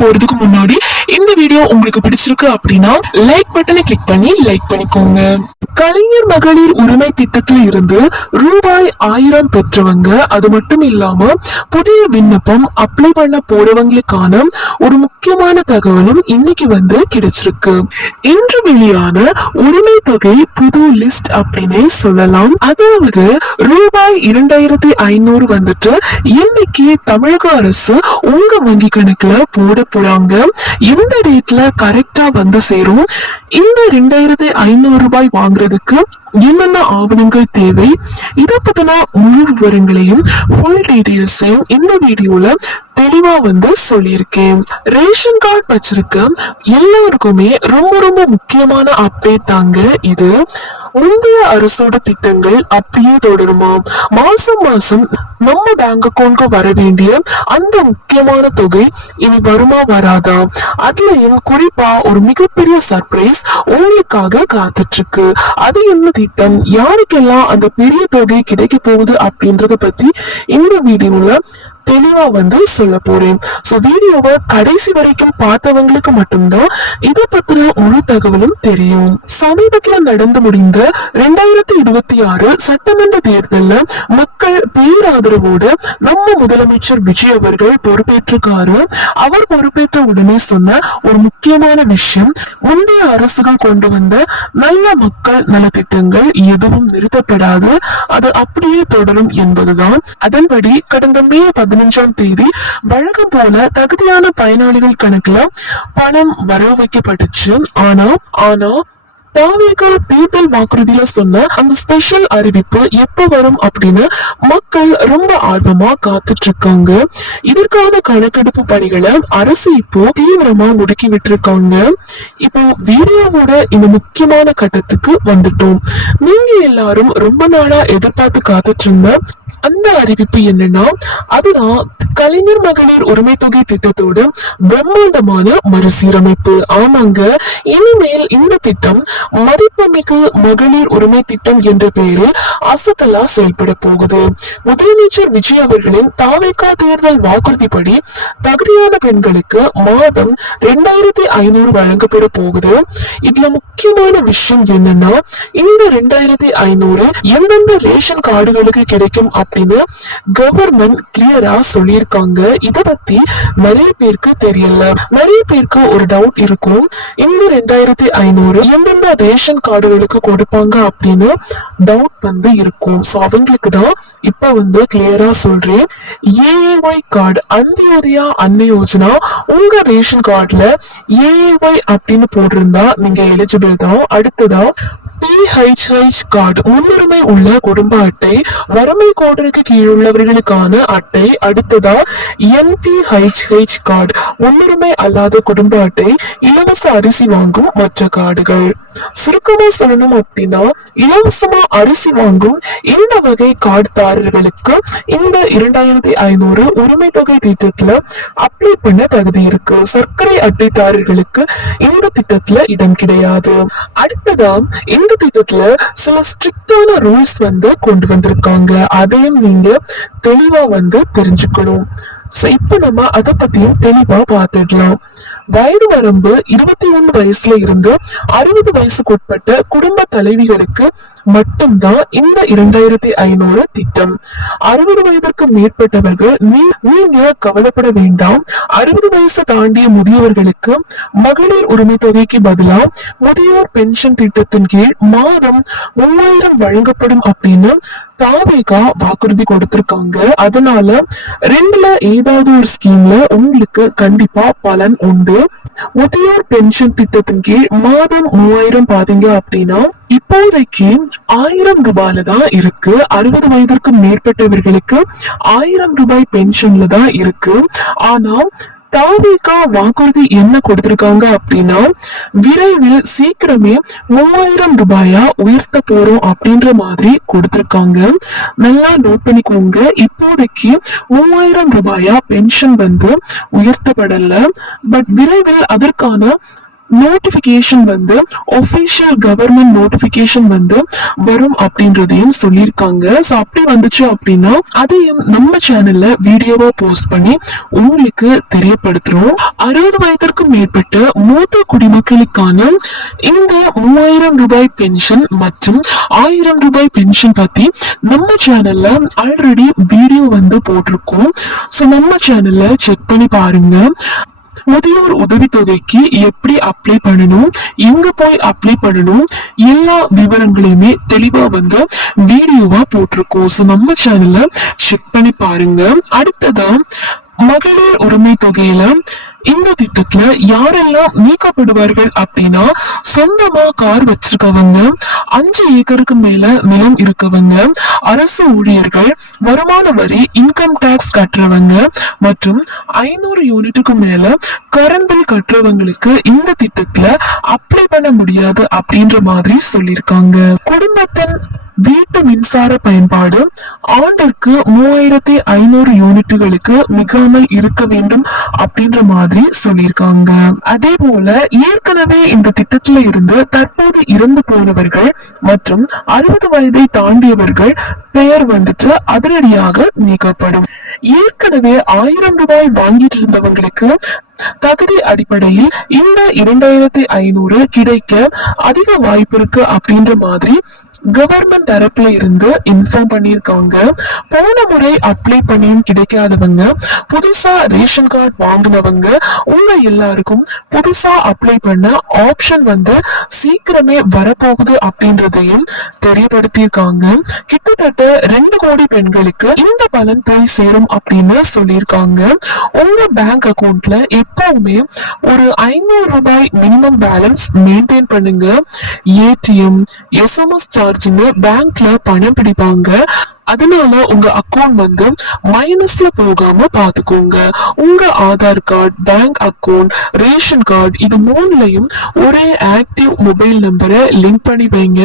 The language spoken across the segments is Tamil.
போறதுக்கு முன்னாடி இந்த வீடியோ உங்களுக்கு பிடிச்சிருக்கு அப்படின்னா லைக் பட்டனை கிளிக் பண்ணி லைக் பண்ணிக்கோங்க. கலைஞர் மகளிர் உரிமை திட்டத்தில் இருந்து ரூபாய் 1000 பெற்றவங்க, அது மட்டும் இல்லாம புதிய விண்ணப்பம் அப்ளை பண்ண போறவங்களுக்கான ஒரு முக்கியமான தகவலும் இன்னைக்கு கிடைச்சிருக்கு. இன்று வெளியான உரிமை தொகை புது லிஸ்ட் அப்படின்னே சொல்லலாம். அதாவது ரூபாய் 2500 வந்துட்டு இன்னைக்கு தமிழக அரசு உங்க வங்கி கணக்குல போட போறாங்க. எந்த டேட்ல கரெக்டா சேரும், இந்த 2500 ரூபாய் வாங்குறதுக்கு என்னென்ன ஆவணங்கள் தேவை, இதை பத்தின முழு விவரங்களையும் ஃபுல் டீடைல்ஸையும் இந்த வீடியோல தெளிவா சொல்லியிருக்கேன். ரேஷன் கார்டு வச்சிருக்க எல்லாருக்குமே ரொம்ப ரொம்ப முக்கியமான அப்டேட் தாங்க இது. முந்தைய அரசோட திட்டங்கள் அப்படியே தொடருமா? மாசம் மாசம் நம்ம பேங்க் அக்கௌண்ட்க்கு வர வேண்டிய அந்த முக்கியமான தொகை இனி வருமா வராதா? அதுலயும் குறிப்பா ஒரு மிகப்பெரிய சர்ப்ரைஸ் உங்களுக்காக காத்துட்டு இருக்கு. அது என்ன திட்டம், யாருக்கெல்லாம் அந்த பெரிய தொகை கிடைக்க போகுது அப்படின்றத பத்தி இந்த வீடியோல தெளிவா சொல்ல போறேன். சோ வீடியோவை கடைசி வரைக்கும் பார்த்தவங்களுக்கு மட்டும்தான் இதை பத்தின முழு தகவலும் தெரியும். சமீபத்துல நடந்து முடிந்த 2026 சட்டமன்ற தேர்தல்ல மக்கள் பேராதரவோடு நம்ம முதலமைச்சர் விஜய் அவர்கள் பொறுப்பேற்றிருக்காரு. அவர் பொறுப்பேற்ற உடனே சொன்ன ஒரு முக்கியமான விஷயம், முந்தைய அரசுகள் கொண்டு வந்த நல்ல மக்கள் நலத்திட்டங்கள் எதுவும் நிறுத்தப்படாது, அது அப்படியே தொடரும் என்பதுதான். அதன்படி கடந்த மே 15ஆம் தேதி வழக்கம் போல தகுதியான பயனாளிகள் கணக்குல பணம் வரவு வைக்கப்பட்டுச்சு. ஆனா தாவேகா தேர்தல் வாக்குறுதியில சொன்ன அந்த ஸ்பெஷல் அறிவிப்பு எப்ப வரும் அப்படின்னு மக்கள் ரொம்ப ஆர்வமா காத்துட்டு இருக்காங்க. இதற்கான கணக்கெடுப்பு பணிகளை அரசு இப்போ தீவிரமா முடுக்கி விட்டுருக்காங்க. இப்போ வீடியோவோட இந்த முக்கியமான கட்டத்துக்கு வந்துட்டோம். நீங்க எல்லாரும் ரொம்ப நாளா எதிர்பார்த்து காத்துட்டு இருந்த அந்த அறிவிப்பு என்னன்னா, அதுதான் கலைஞர் மகளிர் உரிமை தொகை திட்டத்தோட பிரம்மாண்டமான மறுசீரமைப்பு. ஆமாங்க, இனிமேல் இந்த திட்டம் மதிப்புமிகு மகளிர் உரிமை திட்டம் என்ற பெயரில் அசத்தலா செயல்பட போகுது. முதலமைச்சர் விஜய் அவர்களின் தாவேகா தேர்தல் வாக்குறுதிப்படி தகுதியான பெண்களுக்கு மாதம் 2500 வழங்கப்பட போகுது. இதுல முக்கியமான விஷயம் என்னன்னா, இந்த 2500 எந்தெந்த ரேஷன் கார்டுகளுக்கு கிடைக்கும் அப்படின்னு கவர்மெண்ட் கிளியரா சொல்லியிருக்காங்க. இத பத்தி நிறைய பேருக்கு தெரியல. நிறைய பேருக்கு ஒரு டவுட் இருக்கும், இந்த 2500 எந்தெந்த ரேஷன் கார்டுகளுக்கு கொடுப்பாங்க அப்படின்னு டவுட் இருக்கும். சோ அவங்களுக்கு தான் இப்ப கிளியரா சொல்றேன். ஏஏஒய் கார்டு, அந்தியோதயா அன்ன யோஜனா, உங்க ரேஷன் கார்டுல ஏஏஒய் அப்படின்னு போட்டிருந்தா நீங்க எலிஜிபிள் தான். அடுத்ததா PHH கார்டு, முன்னுரிமை உள்ள குடும்ப அட்டை, வறுமை கோட்டிற்கு கீழுள்ளவர்களுக்கான அட்டை. அடுத்ததா NPHH கார்டு, முன்னுரிமை அல்லாத குடும்ப அட்டை, இலவச அரிசி வாங்கும் மற்ற கார்டுகள். சுருக்கமா சொல்லணும் அப்படின்னா, இலவசமா அரிசி வாங்கும் இந்த வகை கார்டுதாரர்களுக்கு இந்த 2500 உரிமை தொகை திட்டத்துல அப்ளை பண்ண தகுதி இருக்கு. சர்க்கரை அட்டைதாரர்களுக்கு இந்த திட்டத்துல இடம் கிடையாது. அடுத்ததா இந்த திட்டத்துல சில ஸ்ட்ரிக்டான ரூல்ஸ் கொண்டு வந்திருக்காங்க. அதையும் நீங்க தெளிவா தெரிஞ்சுக்கணும். இப்ப நம்ம அதை பத்தியும் தெளிவா பார்த்துடலாம். வயது வரம்பு 21 வயசுல இருந்து 60 வயசுக்கு உட்பட்ட குடும்ப தலைவிகளுக்கு மட்டும்தான் இந்த 2500 திட்டம். 60 வயதிற்கு மேற்பட்டவர்கள் நீங்க கவலைப்பட வேண்டாம். 60 வயசு தாண்டிய முதியவர்களுக்கு மகளிர் உரிமை தொகைக்கு பதிலா முதியோர் பென்ஷன் திட்டத்தின் கீழ் மாதம் 3000 வழங்கப்படும் அப்படின்னு தாவேகா வாக்குறுதி கொடுத்திருக்காங்க. அதனால ரெண்டுல ஏதாவது ஒரு ஸ்கீம்ல உங்களுக்கு கண்டிப்பா பலன் உண்டு. முதியோர் பென்ஷன் திட்டத்தின் கீழ் மாதம் 3000 பாத்தீங்க அப்படின்னா இப்போதைக்கு 1000 ரூபாயில தான் இருக்கு. 60 வயதிற்கு மேற்பட்டவர்களுக்கு 1000 ரூபாய் பென்ஷன்ல தான் இருக்கு. ஆனா தாவேகா வாக்குறுதி என்ன கொடுத்திருக்காங்க அப்படின்னா, விரைவில் சீக்கிரமே 3000 ரூபாயா உயர்த்த போறோம் அப்படின்ற மாதிரி கொடுத்திருக்காங்க. நல்லா நோட் பண்ணிக்கோங்க. இப்போதைக்கு 3000 ரூபாயா பென்ஷன் உயர்த்தப்படல. பட் விரைவில் அதற்கான நோட்டிபிகேஷன் வந்து ஒபிஷியல் கவர்மெண்ட் நோட்டிபிகேஷன் வந்து வரும் அப்படின்றதையும் சொல்லியிருக்காங்க. சோ அப்படி வந்துச்சு அப்படின்னா அதையும் நம்ம சேனல்ல வீடியோவா போஸ்ட் பண்ணி உங்களுக்கு தெரியப்படுத்துறோம். 60 வயதிற்கும் மேற்பட்ட மூத்த குடிமக்களுக்கான இந்த 3000 ரூபாய் பென்ஷன் மற்றும் 1000 ரூபாய் பென்ஷன் பத்தி நம்ம சேனல்ல ஆல்ரெடி வீடியோ வந்து போட்டிருக்கோம். சோ நம்ம சேனல்ல செக் பண்ணி பாருங்க. முதியோர் உதவித்தொகைக்கு எப்படி அப்ளை பண்ணணும், எங்க போய் அப்ளை பண்ணணும், எல்லா விவரங்களையுமே தெளிவா வந்து வீடியோவா போட்டிருக்கோம். சோ நம்ம சேனல்ல செக் பண்ணி பாருங்க. அடுத்ததா மகளிர் உரிமை தொகையில இந்த திட்டத்துல யாரெல்லாம் நீக்கப்படுவார்கள் அப்படின்னா, சொந்தமா கார் வச்சிருக்கவங்க, 5 ஏக்கருக்கு மேல நிலம் இருக்கவங்க, அரசு ஊழியர்கள், வருமான வரி இன்கம் டாக்ஸ் கட்டுறவங்க மற்றும் 500 யூனிட்டுக்கு மேல கரண்ட் பில் கட்டுறவங்களுக்கு இந்த திட்டத்துல அப்ளை பண்ண முடியாது அப்படின்ற மாதிரி சொல்லியிருக்காங்க. குடும்பத்தின் வீட்டு மின்சார பயன்பாடு ஆண்டிற்கு 3500 யூனிட்டுகளுக்கு மிகாமல் இருக்க வேண்டும் அப்படின்ற மாதிரி சொல்லியிருக்காங்க. அதே போல ஏற்கனவே இந்த திட்டத்துல இருந்து தற்போது இறந்து போனவர்கள் மற்றும் 60 வயதை தாண்டியவர்கள் பெயர் வந்துட்டு அதிரடியாக நீக்கப்படும். ஏற்கனவே 1000 ரூபாய் வாங்கிட்டு இருந்தவங்களுக்கு தகுதி அடிப்படையில் இந்த 2500 கிடைக்க அதிக வாய்ப்பு இருக்கு அப்படின்ற மாதிரி கவர்மெண்ட் தரப்புல இருந்து இன்ஃபார்ம் பண்ணிருக்காங்க. போன முறை அப்ளை பண்ணியும் கிடைக்காதவங்க, புதுசா ரேஷன் கார்டு வாங்கினவங்க, உங்க எல்லாருக்கும் புதுசா அப்ளை பண்ண ஆப்ஷன் வந்து சீக்கிரமே வரப்போகுது அப்படின்றதையும் தெரியப்படுத்தியிருக்காங்க. கிட்டத்தட்ட 2 கோடி பெண்களுக்கு இந்த பலன் போய் சேரும் அப்படின்னு சொல்லியிருக்காங்க. உங்க பேங்க் அக்கவுண்ட்ல எப்பவுமே ஒரு 500 ரூபாய் மினிமம் பேலன்ஸ் மெயின்டைன் பண்ணுங்க. ஏடிஎம், எஸ்எம்எஸ் பேங்க்ல பணம் பிடிப்பாங்க. அதனால உங்க அக்கவுண்ட் வந்து மைனஸ்ல போகாம பாத்துக்கோங்க. உங்க Aadhaar card, bank account, ration card இது 3லயும் ஒரே ஆக்டிவ் மொபைல் நம்பரை லிங்க் பண்ணி வைங்க.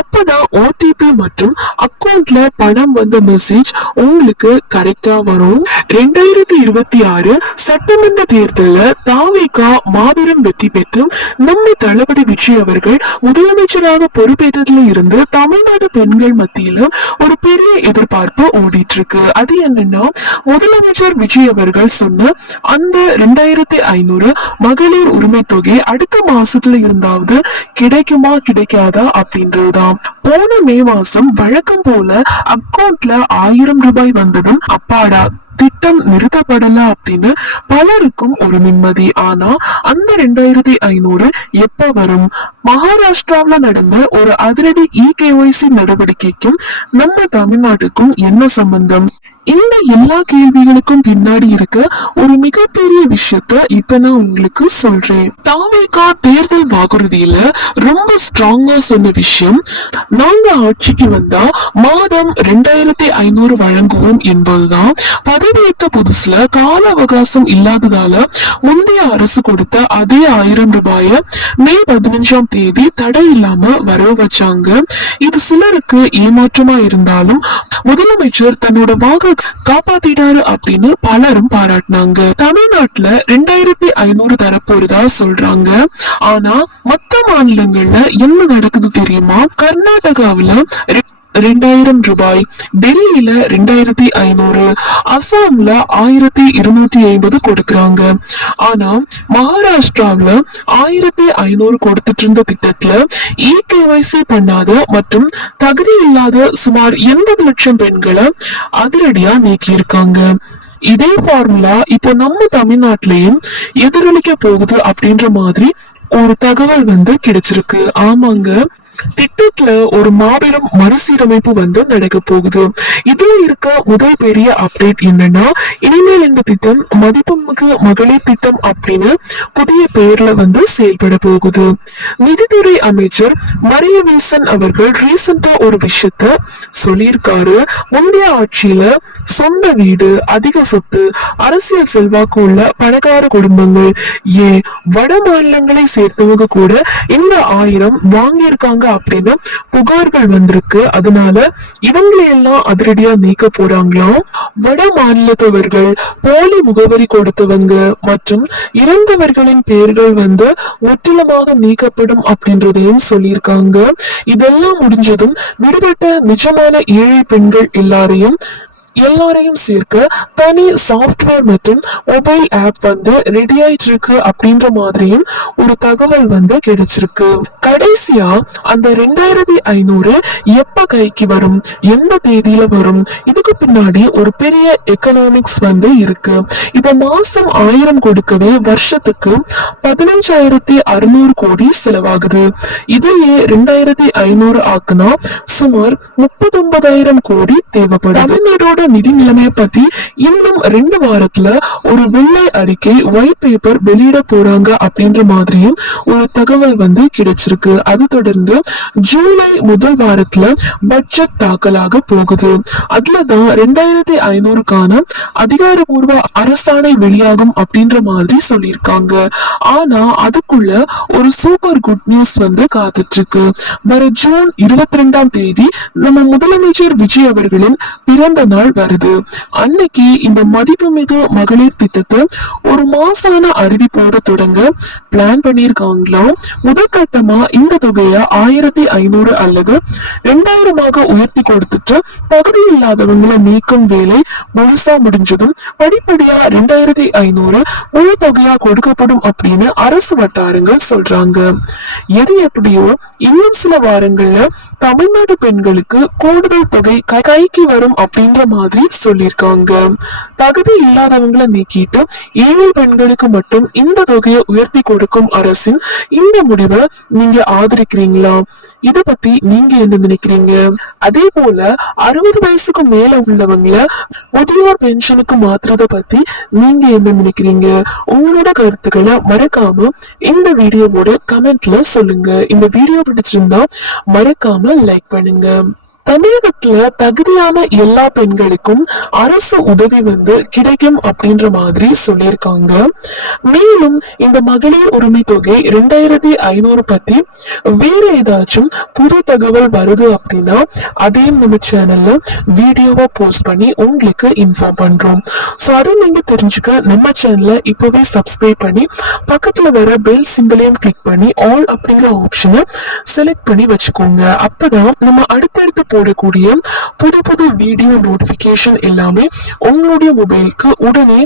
அப்பதான் ஓடிபி மற்றும் அக்கவுண்ட்ல பணம் வந்த மெசேஜ் உங்களுக்கு கரெக்டா வரும். 2026 சட்டமன்ற தேர்தலில் தாவேகா மாபெரும் வெற்றி பெற்று நம்ம தளபதி விஜய் அவர்கள் முதலமைச்சராக பொறுப்பேற்றதுல இருந்து தமிழ்நாடு பெண்கள் மத்தியில ஒரு பெரிய எதிர்பார்ப்பு ஓடிட்டு இருக்கு. அது என்னன்னா, முதலமைச்சர் விஜய் அவர்கள் சொன்ன அந்த 2500 மகளிர் உரிமை தொகை அடுத்த மாசத்துல இருந்தாவது கிடைக்குமா கிடைக்காதா அப்படின்றதுதான். போன மே மாசம் வழக்கம் போல அக்கவுண்ட்ல 1000 ரூபாய் வந்ததும் அப்பாடா திட்டம் நிறுத்தப்படல அப்படின்னு பலருக்கும் ஒரு நிம்மதி. ஆனா அந்த 2500 எப்ப வரும்? மகாராஷ்டிராவில் நடந்த ஒரு அதிரடி EKYC நடவடிக்கைக்கும் நம்ம தமிழ்நாட்டுக்கும் என்ன சம்பந்தம்? இந்த எல்லா கேள்விகளுக்கும் பின்னாடி இருக்க ஒரு மிகப்பெரிய விஷயத்த இப்ப நான் உங்களுக்கு சொல்றேன். தாவேகா தேர்தல் வாக்குறுதியில ரொம்ப ஸ்ட்ராங்கா சொன்ன விஷயம், நாங்க ஆட்சிக்கு வந்தா மாதம் 2500 வழங்குவோம் என்பதுதான். பதவியேற்ற புதுசுல கால அவகாசம் இல்லாததால முந்தைய அரசு கொடுத்த அதே 1000 ரூபாய மே 15ஆம் தேதி தடை இல்லாம வரவு வச்சாங்க. இது சிலருக்கு ஏமாற்றமா இருந்தாலும் முதலமைச்சர் தன்னோட வாக்கு காப்பாத்திட்டாரு அப்படின்னு பலரும் பாராட்டினாங்க. தமிழ்நாட்டுல 2500 தரப்போறதா சொல்றாங்க. ஆனா மத்த மாநிலங்கள்ல என்ன நடக்குது தெரியுமா? கர்நாடகாவில 2000 ரூபாய், டெல்லியில 2500, அசாம்ல 1250 கொடுக்கறாங்க. ஆனா மகாராஷ்டிராவில 1500 கொடுத்துட்டு இருந்த திட்டத்துல EKYC பண்ணாத மற்றும் தகுதி இல்லாத சுமார் 80 லட்சம் பெண்களை அதிரடியா நீக்கி இருக்காங்க. இதே ஃபார்முலா இப்போ நம்ம தமிழ்நாட்டிலையும் எதிரொலிக்க போகுது அப்படின்ற மாதிரி ஒரு தகவல் வந்து கிடைச்சிருக்கு. ஆமாங்க, திட்டத்துல ஒரு மாபெரும் மறுசீரமைப்பு வந்து நடக்க போகுது. இதுல இருக்க முதல் பெரிய அப்டேட் என்னன்னா, இனிமேல் இந்த திட்டம் மதிப்புமிகு மகளிர் திட்டம் அப்படின்னு புதிய பெயர்ல வந்து செயல்பட போகுது. நிதித்துறை அமைச்சர் மரிய வில்சன் அவர்கள் ரீசெண்டா ஒரு விஷயத்த சொல்லியிருக்காரு. முந்தைய ஆட்சியில சொந்த வீடு, அதிக சொத்து, அரசியல் செல்வாக்கு உள்ள பணக்கார குடும்பங்கள், ஏன் வட மாநிலங்களை சேர்த்தவங்க கூட இந்த 1000 வாங்கியிருக்காங்க அப்படின்னு புகார்கள் வந்திருக்கு. அதனால இவங்களை எல்லாம் அதிரடியா நீக்க போறாங்களாம். வட மாநிலத்தவர்கள், போலி முகவரி கொடுத்தவங்க மற்றும் இறந்தவர்களின் பெயர்கள் முற்றிலுமாக நீக்கப்படும் அப்படின்றதையும் சொல்லியிருக்காங்க. இதெல்லாம் முடிஞ்சதும் விடுபட்ட நிஜமான ஏழை பெண்கள் எல்லாரையும் சேர்க்க தனி சாஃப்ட்வேர் மற்றும் மொபைல் ஆப் ரெடி ஆயிட்டு இருக்கு அப்படின்ற மாதிரியும் ஒரு தகவல் கிடைச்சிருக்கு. கடைசியா அந்த 2500 எப்ப கைக்கு வரும், எந்த தேதியில வரும், இதுக்கு பின்னாடி ஒரு பெரிய எக்கனாமிக்ஸ் இருக்கு. இப்ப மாசம் 1000 கொடுக்கவே வருஷத்துக்கு 15,600 கோடி செலவாகுது. இதையே 2500 ஆக்குனா சுமார் 39,000 கோடி தேவைப்படுது. தமிழ்நாடோட நிதி நிலைமையை பத்தி இன்னும் 2 வாரத்துல ஒரு வெள்ளை அறிக்கை, ஒயிட் பேப்பர் வெளியிட போறாங்க அப்படின்ற மாதிரியும் ஒரு தகவல் கிடைச்சிருக்கு. அது தொடர்ந்து ஜூலை முதல் வாரத்துல பட்ஜெட் தாக்கலாக போகுது. அதுலதான் 2500க்கான அதிகாரப்பூர்வ அரசாணை வெளியாகும் அப்படின்ற மாதிரி சொல்லியிருக்காங்க. ஆனா அதுக்குள்ள ஒரு சூப்பர் குட் நியூஸ் காத்துட்டு இருக்கு. வர ஜூன் 22ஆம் தேதி நம்ம முதலமைச்சர் விஜய் அவர்களின் பிறந்த நாள் வருது. அன்னைக்கு இந்த மதிப்புமிகு மகளிர் திட்டத்தை ஒரு மாசான அறிவிப்போட தொடங்க பிளான் பண்ணிருக்காங்களாம். முதற்கட்டமா இந்த தொகையை 1500 அல்லது 2000 உயர்த்தி கொடுத்துட்டு தகுதி இல்லாதவங்களை நீக்கும் வேலை முழுசா முடிஞ்சதும் படிப்படியா 2500 முழு தொகையா கொடுக்கப்படும் அப்படின்னு அரசு வட்டாரங்கள் சொல்றாங்க. எது எப்படியோ இன்னும் சில வாரங்கள்ல தமிழ்நாடு பெண்களுக்கு கூடுதல் தொகை கைக்கு வரும் அப்படின்ற மாதிரி சொல்லிருக்காங்க. தகுதி இல்லாதவங்களை நீக்கிட்டு ஏழை பெண்களுக்கு மட்டும் இந்த தொகையை உயர்த்தி கொடுக்கும் அரசின் இந்த முடிவை நீங்க ஆதரிக்கிறீங்களா? இத பத்தி நீங்க என்ன நினைக்கிறீங்க? அதே போல 60 வயசுக்கு மேல உள்ளவங்கள முதியோர் பென்ஷனுக்கு மாத்துறத பத்தி நீங்க என்ன நினைக்கிறீங்க? உங்களோட கருத்துக்களை மறக்காம இந்த வீடியோவோட கமெண்ட்ல சொல்லுங்க. இந்த வீடியோ பிடிச்சிருந்தா மறக்காம லைக் பண்ணுங்க. தமிழகத்துல தகுதியான எல்லா பெண்களுக்கும் அரசு உதவி கிடைக்கும் அப்படின்ற மாதிரி சொல்லியிருக்காங்க. மேலும் இந்த மகளிர் உரிமை தொகை 2500 பத்தி வேற ஏதாச்சும் புது தகவல் வருது அப்படின்னா அதையும் நம்ம சேனல்ல வீடியோவா போஸ்ட் பண்ணி உங்களுக்கு இன்ஃபார்ம் பண்றோம். சோ அதை நீங்க தெரிஞ்சுக்க நம்ம சேனலை இப்பவே சப்ஸ்கிரைப் பண்ணி பக்கத்துல வர பெல் சிம்பிளையும் கிளிக் பண்ணி ஆல் அப்படிங்கிற ஆப்ஷனை செலக்ட் பண்ணி வச்சுக்கோங்க. அப்பதான் நம்ம அடுத்தடுத்து போடக்கூடிய புது புது வீடியோ நோட்டிபிகேஷன் எல்லாமே உங்களுடைய மொபைலுக்கு உடனே